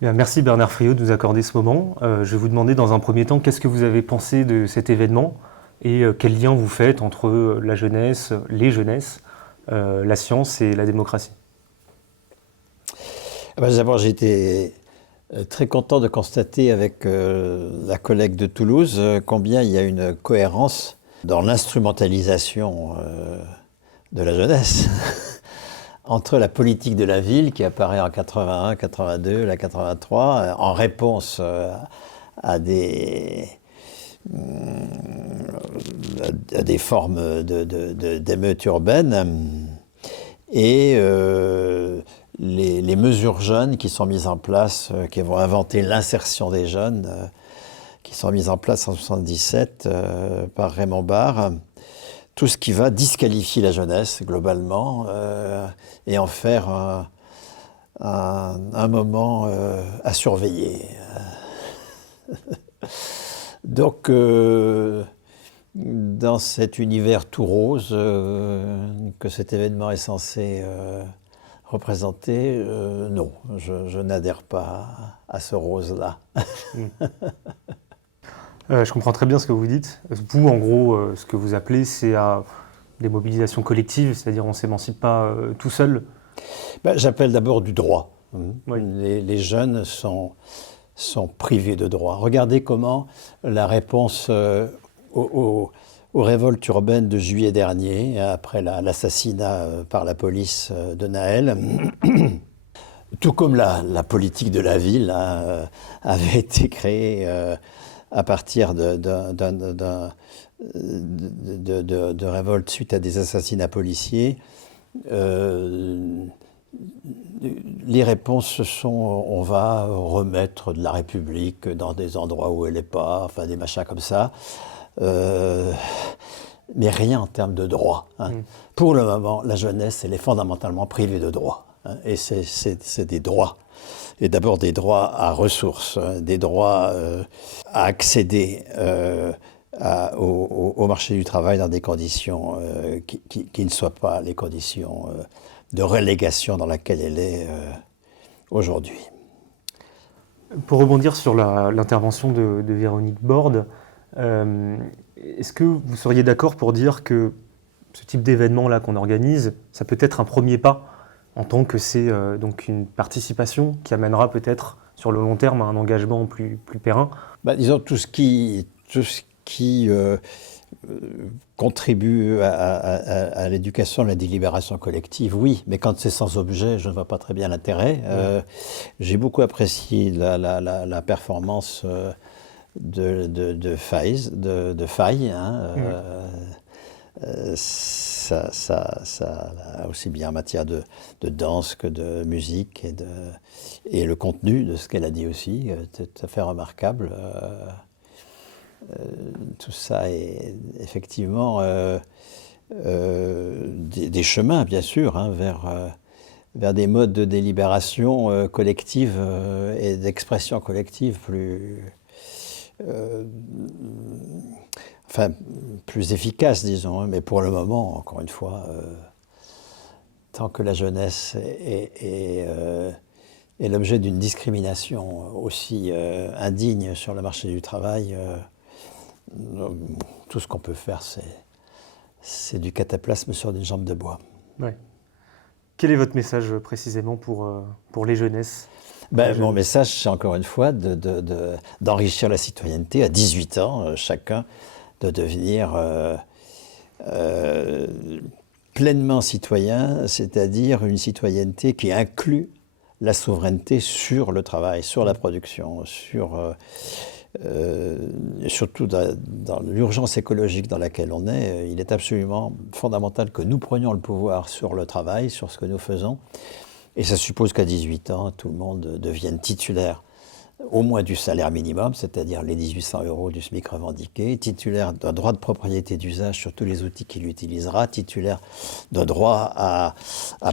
Bien, merci Bernard Friot de nous accorder ce moment. Je vais vous demander dans un premier temps qu'est-ce que vous avez pensé de cet événement et quel lien vous faites entre la jeunesse, les jeunesses, la science et la démocratie. D'abord, j'ai été très content de constater avec la collègue de Toulouse combien il y a une cohérence dans l'instrumentalisation de la jeunesse entre la politique de la ville qui apparaît en 81, 82, la 83, en réponse à des formes d'émeutes urbaines et les mesures jeunes qui sont mises en place, qui vont inventer l'insertion des jeunes, qui sont mises en place en 1977 par Raymond Barre. Tout ce qui va disqualifier la jeunesse globalement et en faire un moment à surveiller. Donc, dans cet univers tout rose que cet événement est censé représenter, non, je n'adhère pas à ce rose-là. Je comprends très bien ce que vous dites. Vous, en gros, ce que vous appelez, c'est des mobilisations collectives, c'est-à-dire on ne s'émancipe pas tout seul. J'appelle d'abord du droit. Oui. Les jeunes sont privés de droits. Regardez comment la réponse aux révoltes urbaines de juillet dernier, après l'assassinat par la police de Naël, tout comme la politique de la ville avait été créée à partir de révoltes suite à des assassinats policiers, les réponses sont on va remettre de la République dans des endroits où elle n'est pas, enfin des machins comme ça, mais rien en termes de droits. Pour le moment, la jeunesse, elle est fondamentalement privée de droits. Et c'est des droits. Et d'abord des droits à ressources, des droits à accéder au marché du travail dans des conditions qui ne soient pas les conditions de relégation dans laquelle elle est aujourd'hui. Pour rebondir sur l'intervention de Véronique Borde, est-ce que vous seriez d'accord pour dire que ce type d'événement-là qu'on organise, ça peut être un premier pas en tant que c'est donc une participation qui amènera peut-être sur le long terme à un engagement plus périn? Disons tout ce qui contribue à l'éducation, à la délibération collective, oui, mais quand c'est sans objet, je ne vois pas très bien l'intérêt. J'ai beaucoup apprécié la performance de Faye. Ça, aussi bien en matière de danse que de musique et le contenu de ce qu'elle a dit aussi, tout à fait remarquable. Tout ça est effectivement des chemins, bien sûr, vers des modes de délibération collective et d'expression collective plus efficaces, disons. Mais pour le moment, encore une fois, tant que la jeunesse est l'objet d'une discrimination aussi indigne sur le marché du travail, tout ce qu'on peut faire, c'est du cataplasme sur des jambes de bois. Ouais. Quel est votre message précisément pour les jeunesses? Mon message, c'est encore une fois d'enrichir la citoyenneté à 18 ans, chacun de devenir pleinement citoyen, c'est-à-dire une citoyenneté qui inclut la souveraineté sur le travail, sur la production, surtout dans l'urgence écologique dans laquelle on est. Il est absolument fondamental que nous prenions le pouvoir sur le travail, sur ce que nous faisons. Et ça suppose qu'à 18 ans, tout le monde devienne titulaire au moins du salaire minimum, c'est-à-dire les 1800 € du SMIC revendiqué, titulaire d'un droit de propriété d'usage sur tous les outils qu'il utilisera, titulaire d'un droit à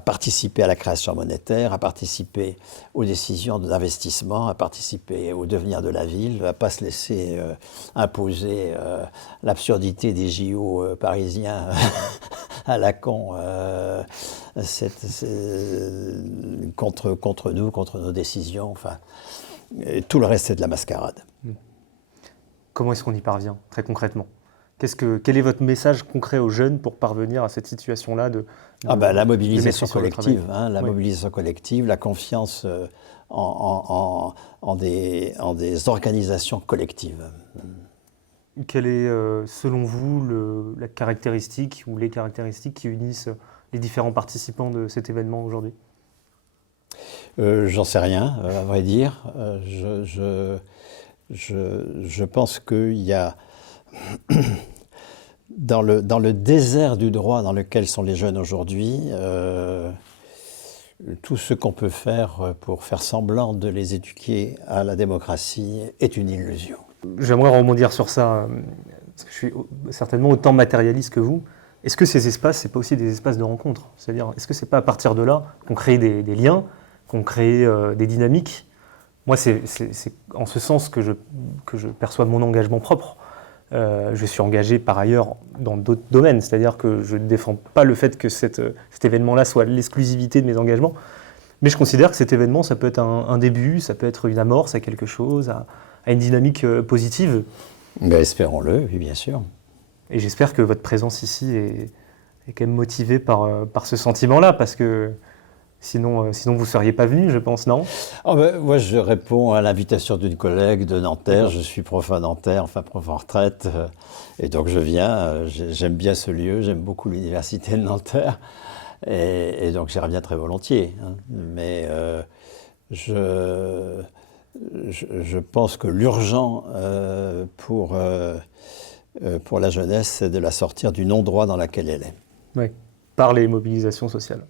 participer à la création monétaire, à participer aux décisions d'investissement, à participer au devenir de la ville, à ne pas se laisser imposer l'absurdité des JO parisiens à la con contre nous, contre nos décisions. Enfin, et tout le reste, c'est de la mascarade. Comment est-ce qu'on y parvient, très concrètement? Quel est votre message concret aux jeunes pour parvenir à cette situation-là La mobilisation sur le collective, travail. Oui. mobilisation collective, la confiance en des organisations collectives. Quelle est, selon vous, la caractéristique ou les caractéristiques qui unissent les différents participants de cet événement aujourd'hui? J'en sais rien, à vrai dire. Je pense qu'il y a, dans le désert du droit dans lequel sont les jeunes aujourd'hui, tout ce qu'on peut faire pour faire semblant de les éduquer à la démocratie est une illusion. J'aimerais rebondir sur ça, parce que je suis certainement autant matérialiste que vous. Est-ce que ces espaces, c'est pas aussi des espaces de rencontre? C'est-à-dire, est-ce que c'est pas à partir de là qu'on crée des liens, qu'on crée des dynamiques? Moi, c'est en ce sens que je perçois mon engagement propre. Je suis engagé par ailleurs dans d'autres domaines, c'est-à-dire que je ne défends pas le fait que cet événement-là soit l'exclusivité de mes engagements, mais je considère que cet événement, ça peut être un début, ça peut être une amorce à quelque chose, à une dynamique positive. Ben, espérons-le, oui, bien sûr. Et j'espère que votre présence ici est quand même motivée par ce sentiment-là, parce que sinon vous ne seriez pas venu, je pense, non? Moi, je réponds à l'invitation d'une collègue de Nanterre. Je suis prof à Nanterre, enfin prof en retraite. Et donc je viens, j'aime bien ce lieu, j'aime beaucoup l'université de Nanterre. Et donc j'y reviens très volontiers. Mais je pense que l'urgent pour la jeunesse, c'est de la sortir du non-droit dans lequel elle est. Oui, par les mobilisations sociales.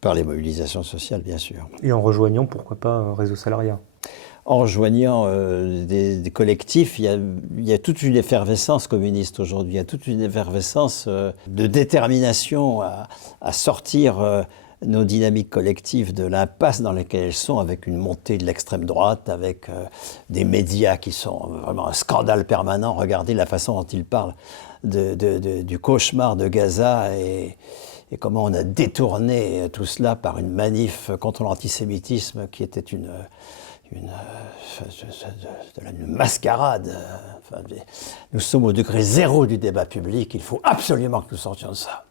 Par les mobilisations sociales, bien sûr. Et en rejoignant, pourquoi pas, un réseau salariat? En rejoignant des collectifs, il y a toute une effervescence communiste aujourd'hui, il y a toute une effervescence de détermination à sortir nos dynamiques collectives de l'impasse dans laquelle elles sont, avec une montée de l'extrême droite, avec des médias qui sont vraiment un scandale permanent. Regardez la façon dont ils parlent du cauchemar de Gaza et comment on a détourné tout cela par une manif contre l'antisémitisme qui était une mascarade. Enfin, nous sommes au degré zéro du débat public, il faut absolument que nous sortions de ça.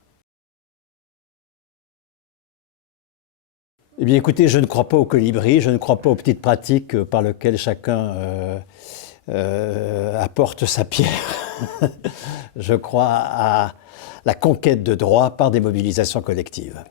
Eh bien écoutez, je ne crois pas au colibri, je ne crois pas aux petites pratiques par lesquelles chacun apporte sa pierre. Je crois à la conquête de droits par des mobilisations collectives.